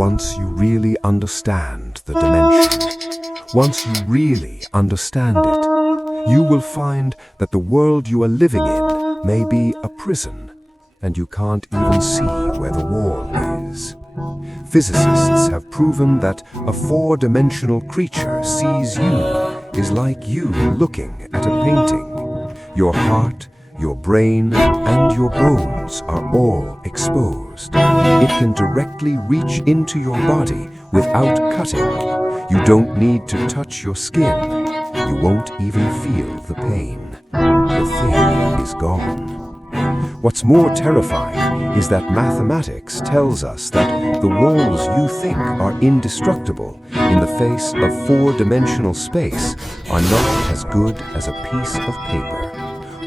once you really understand the dimension, once you really understand it, you will find that the world you are living in may be a prison, and you can't even see where the wall is. Physicists have proven that a four-dimensional creature sees you is like you looking at a painting. Your heart, your brain, and your bones are all exposed. It can directly reach into your body without cutting. You don't need to touch your skin. You won't even feel the pain. The thing is gone. What's more terrifying is that mathematics tells us that the walls you think are indestructible in the face of four-dimensional space are not as good as a piece of paper.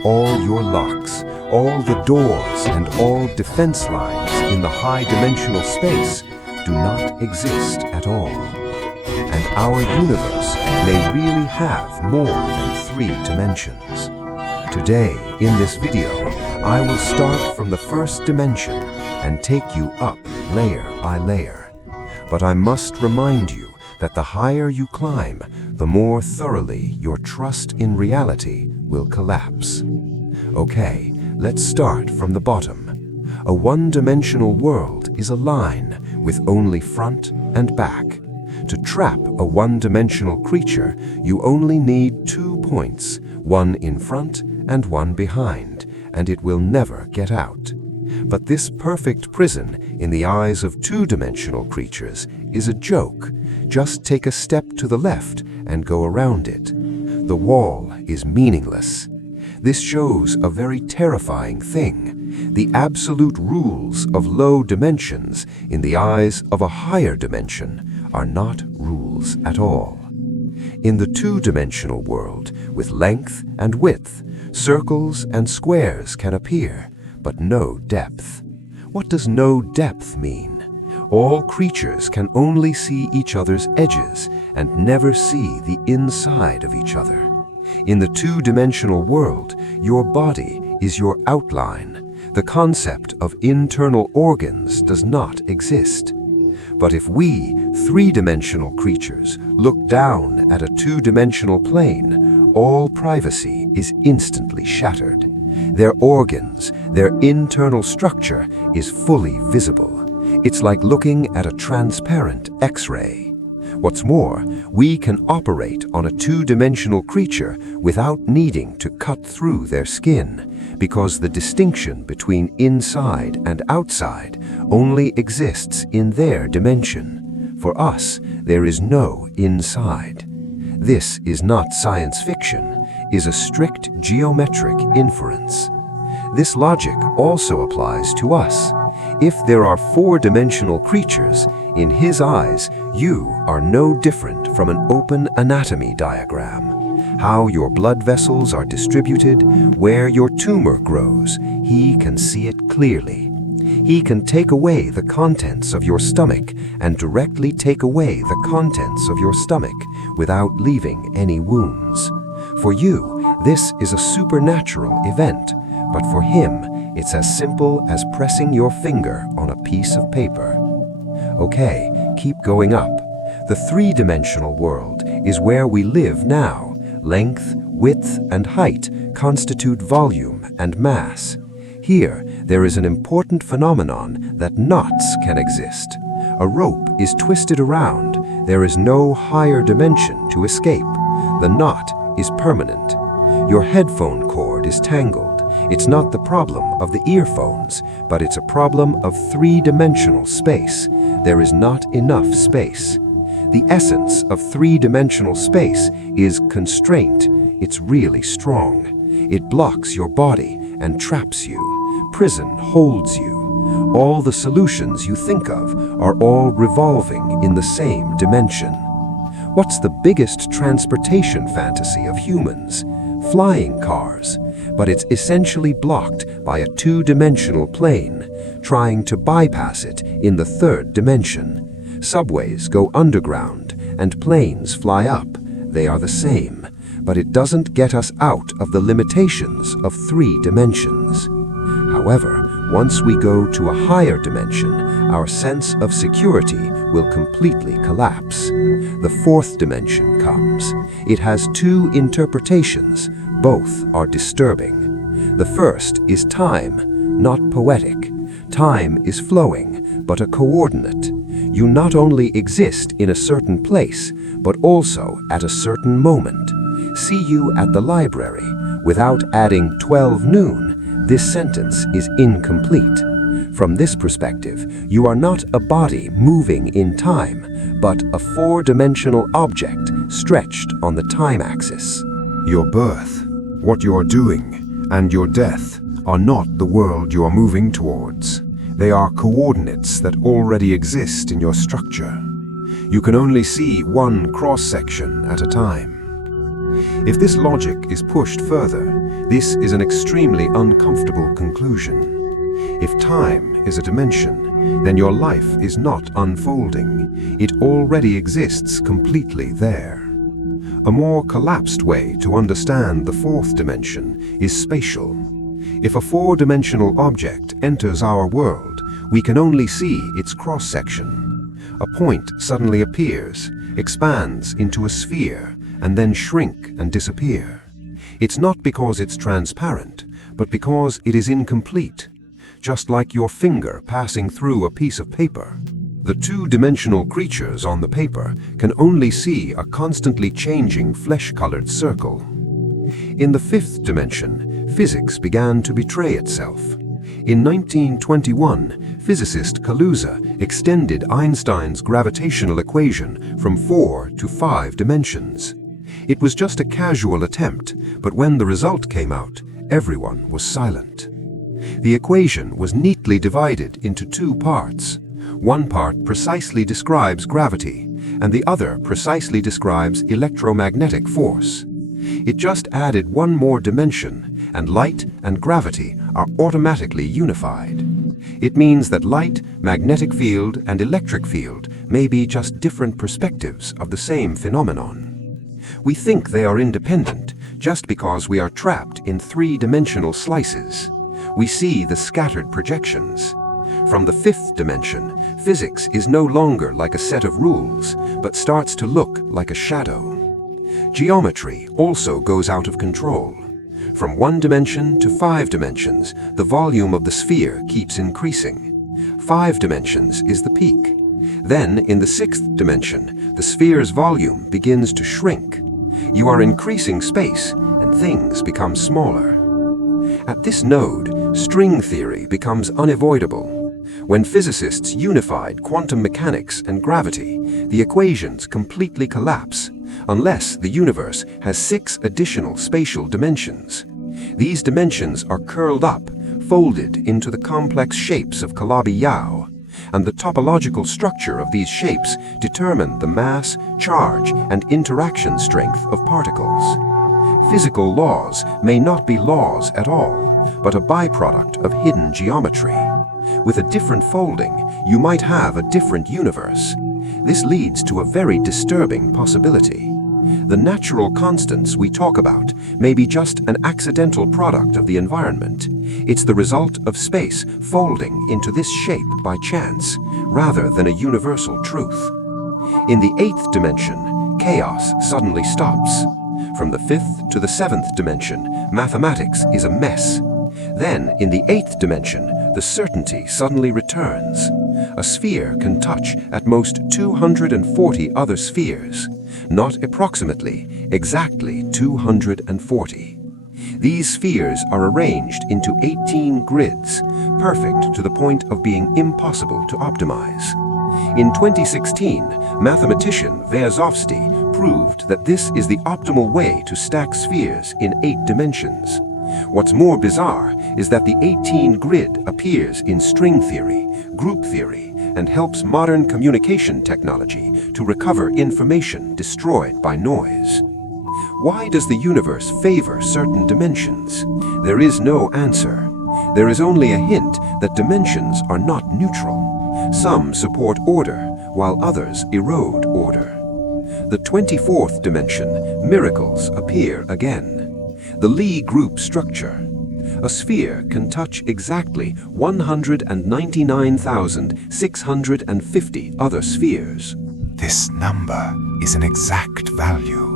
All your locks, all the doors, and all defense lines in the high-dimensional space do not exist at all. And our universe may really have more than 3 dimensions. Today, in this video, I will start from the first dimension and take you up layer by layer. But I must remind you that the higher you climb, the more thoroughly your trust in reality will collapse. Okay, let's start from the bottom. A one-dimensional world is a line with only front and back. To trap a one-dimensional creature, you only need 2 points, one in front and one behind, and it will never get out. But this perfect prison, in the eyes of two-dimensional creatures, is a joke. Just take a step to the left and go around it. The wall is meaningless. This shows a very terrifying thing. The absolute rules of low dimensions in the eyes of a higher dimension are not rules at all. In the two-dimensional world, with length and width, circles and squares can appear, but no depth. What does no depth mean? All creatures can only see each other's edges and never see the inside of each other. In the two-dimensional world, your body is your outline. The concept of internal organs does not exist. But if we, three-dimensional creatures, look down at a two-dimensional plane, all privacy is instantly shattered. Their organs, their internal structure is fully visible. It's like looking at a transparent X-ray. What's more, we can operate on a two-dimensional creature without needing to cut through their skin, because the distinction between inside and outside only exists in their dimension. For us, there is no inside. This is not science fiction, is a strict geometric inference. This logic also applies to us. If there are four-dimensional creatures, in his eyes, you are no different from an open anatomy diagram. How your blood vessels are distributed, where your tumor grows, he can see it clearly. He can take away the contents of your stomach and directly take away the contents of your stomach without leaving any wounds. For you, this is a supernatural event, but for him, it's as simple as pressing your finger on a piece of paper. Okay, keep going up. The three-dimensional world is where we live now. Length, width, and height constitute volume and mass. Here, there is an important phenomenon that knots can exist. A rope is twisted around. There is no higher dimension to escape. The knot is permanent. Your headphone cord is tangled. It's not the problem of the earphones, but it's a problem of three-dimensional space. There is not enough space. The essence of three-dimensional space is constraint. It's really strong. It blocks your body and traps you. Prison holds you. All the solutions you think of are all revolving in the same dimension. What's the biggest transportation fantasy of humans? Flying cars. But it's essentially blocked by a two-dimensional plane, trying to bypass it in the third dimension. Subways go underground and planes fly up. They are the same, but it doesn't get us out of the limitations of 3 dimensions. However, Once we go to a higher dimension, our sense of security will completely collapse. The fourth dimension comes. It has two interpretations. Both are disturbing. The first is time, not poetic. Time is flowing, but a coordinate. You not only exist in a certain place, but also at a certain moment. See you at the library. Without adding 12 noon, this sentence is incomplete. From this perspective, you are not a body moving in time, but a four-dimensional object stretched on the time axis. Your birth, what you are doing, and your death are not the world you are moving towards. They are coordinates that already exist in your structure. You can only see one cross-section at a time. If this logic is pushed further, this is an extremely uncomfortable conclusion. If time is a dimension, then your life is not unfolding. It already exists completely there. A more collapsed way to understand the fourth dimension is spatial. If a four-dimensional object enters our world, we can only see its cross-section. A point suddenly appears, expands into a sphere, and then shrink and disappear. It's not because it's transparent, but because it is incomplete, just like your finger passing through a piece of paper. The two-dimensional creatures on the paper can only see a constantly changing flesh-colored circle. In the fifth dimension, physics began to betray itself. In 1921, physicist Kaluza extended Einstein's gravitational equation from 4 to 5 dimensions. It was just a casual attempt, but when the result came out, everyone was silent. The equation was neatly divided into two parts. One part precisely describes gravity, and the other precisely describes electromagnetic force. It just added one more dimension, and light and gravity are automatically unified. It means that light, magnetic field, and electric field may be just different perspectives of the same phenomenon. We think they are independent just because we are trapped in three-dimensional slices. We see the scattered projections. From the fifth dimension, physics is no longer like a set of rules, but starts to look like a shadow. Geometry also goes out of control. From 1 dimension to 5 dimensions, the volume of the sphere keeps increasing. 5 dimensions is the peak. Then, in the 6th dimension, the sphere's volume begins to shrink. You are increasing space, and things become smaller. At this node, string theory becomes unavoidable. When physicists unified quantum mechanics and gravity, the equations completely collapse, unless the universe has 6 additional spatial dimensions. These dimensions are curled up, folded into the complex shapes of Calabi-Yau, and the topological structure of these shapes determine the mass, charge, and interaction strength of particles. Physical laws may not be laws at all, but a byproduct of hidden geometry. With a different folding, you might have a different universe. This leads to a very disturbing possibility. The natural constants we talk about may be just an accidental product of the environment. It's the result of space folding into this shape by chance, rather than a universal truth. In the 8th dimension, chaos suddenly stops. From the 5th to the 7th dimension, mathematics is a mess. Then, in the 8th dimension, the certainty suddenly returns. A sphere can touch at most 240 other spheres. Not approximately, exactly 240. These spheres are arranged into 18 grids, perfect to the point of being impossible to optimize. In 2016, mathematician Verzovsky proved that this is the optimal way to stack spheres in 8 dimensions. What's more bizarre is that the 18 grid appears in string theory, group theory, and helps modern communication technology to recover information destroyed by noise. Why does the universe favor certain dimensions? There is no answer. There is only a hint that dimensions are not neutral. Some support order, while others erode order. The 24th dimension, miracles appear again. The Lie group structure. A sphere can touch exactly 199,650 other spheres. This number is an exact value,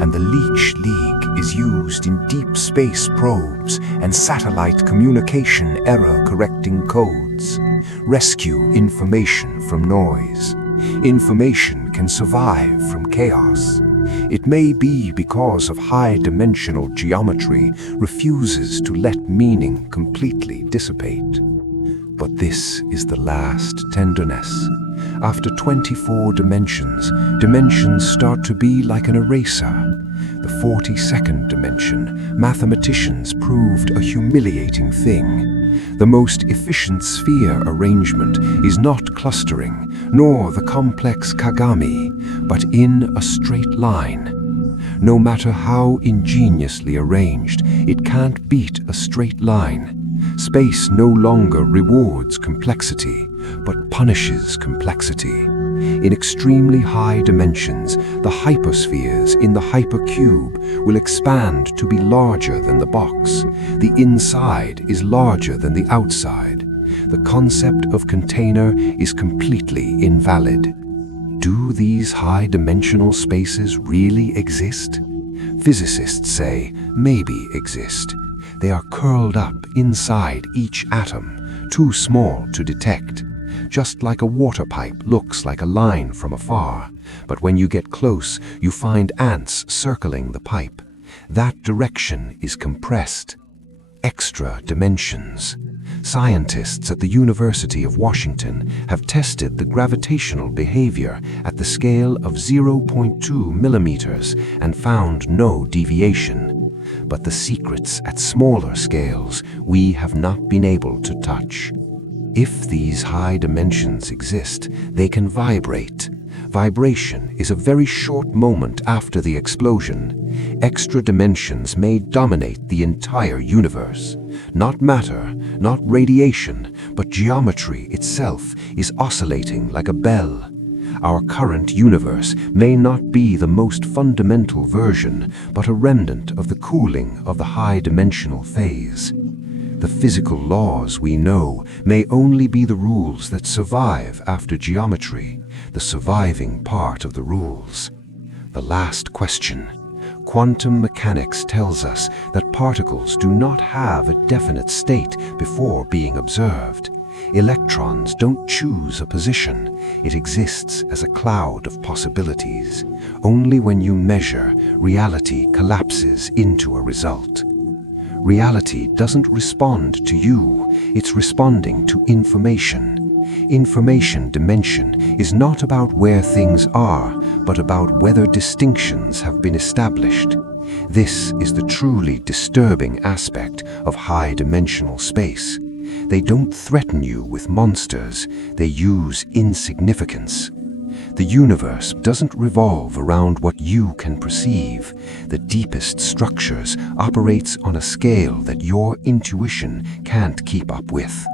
and the Leech League is used in deep space probes and satellite communication error-correcting codes. Rescue information from noise. Information can survive from chaos. It may be because of high-dimensional geometry refuses to let meaning completely dissipate. But this is the last tenderness. After 24 dimensions, dimensions start to be like an eraser. The 42nd dimension, mathematicians proved a humiliating thing. The most efficient sphere arrangement is not clustering, nor the complex Kagami, but in a straight line. No matter how ingeniously arranged, it can't beat a straight line. Space no longer rewards complexity, but punishes complexity. In extremely high dimensions, the hyperspheres in the hypercube will expand to be larger than the box. The inside is larger than the outside. The concept of container is completely invalid. Do these high-dimensional spaces really exist? Physicists say maybe exist. They are curled up inside each atom, too small to detect. Just like a water pipe looks like a line from afar, but when you get close, you find ants circling the pipe. That direction is compressed. Extra dimensions. Scientists at the University of Washington have tested the gravitational behavior at the scale of 0.2 millimeters and found no deviation. But the secrets at smaller scales we have not been able to touch. If these high dimensions exist, they can vibrate. Vibration is a very short moment after the explosion. Extra dimensions may dominate the entire universe. Not matter, not radiation, but geometry itself is oscillating like a bell. Our current universe may not be the most fundamental version, but a remnant of the cooling of the high-dimensional phase. The physical laws we know may only be the rules that survive after geometry, the surviving part of the rules. The last question. Quantum mechanics tells us that particles do not have a definite state before being observed. Electrons don't choose a position. It exists as a cloud of possibilities. Only when you measure, reality collapses into a result. Reality doesn't respond to you, it's responding to information. Information dimension is not about where things are, but about whether distinctions have been established. This is the truly disturbing aspect of high-dimensional space. They don't threaten you with monsters, they use insignificance. The universe doesn't revolve around what you can perceive. The deepest structures operates on a scale that your intuition can't keep up with.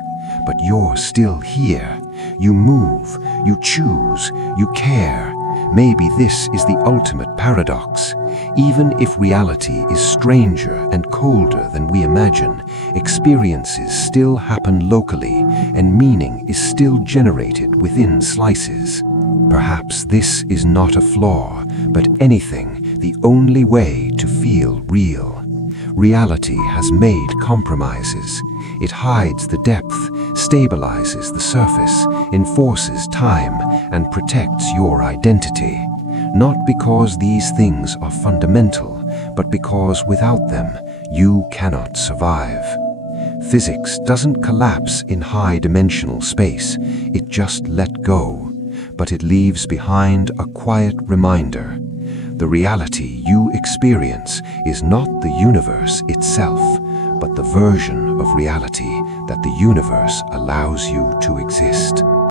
But you're still here. You move, you choose, you care. Maybe this is the ultimate paradox. Even if reality is stranger and colder than we imagine, experiences still happen locally, and meaning is still generated within slices. Perhaps this is not a flaw, but anything, the only way to feel real. Reality has made compromises. It hides the depth, stabilizes the surface, enforces time, and protects your identity. Not because these things are fundamental, but because without them, you cannot survive. Physics doesn't collapse in high-dimensional space. It just let go. But it leaves behind a quiet reminder. The reality you experience is not the universe itself, but the version of reality that the universe allows you to exist.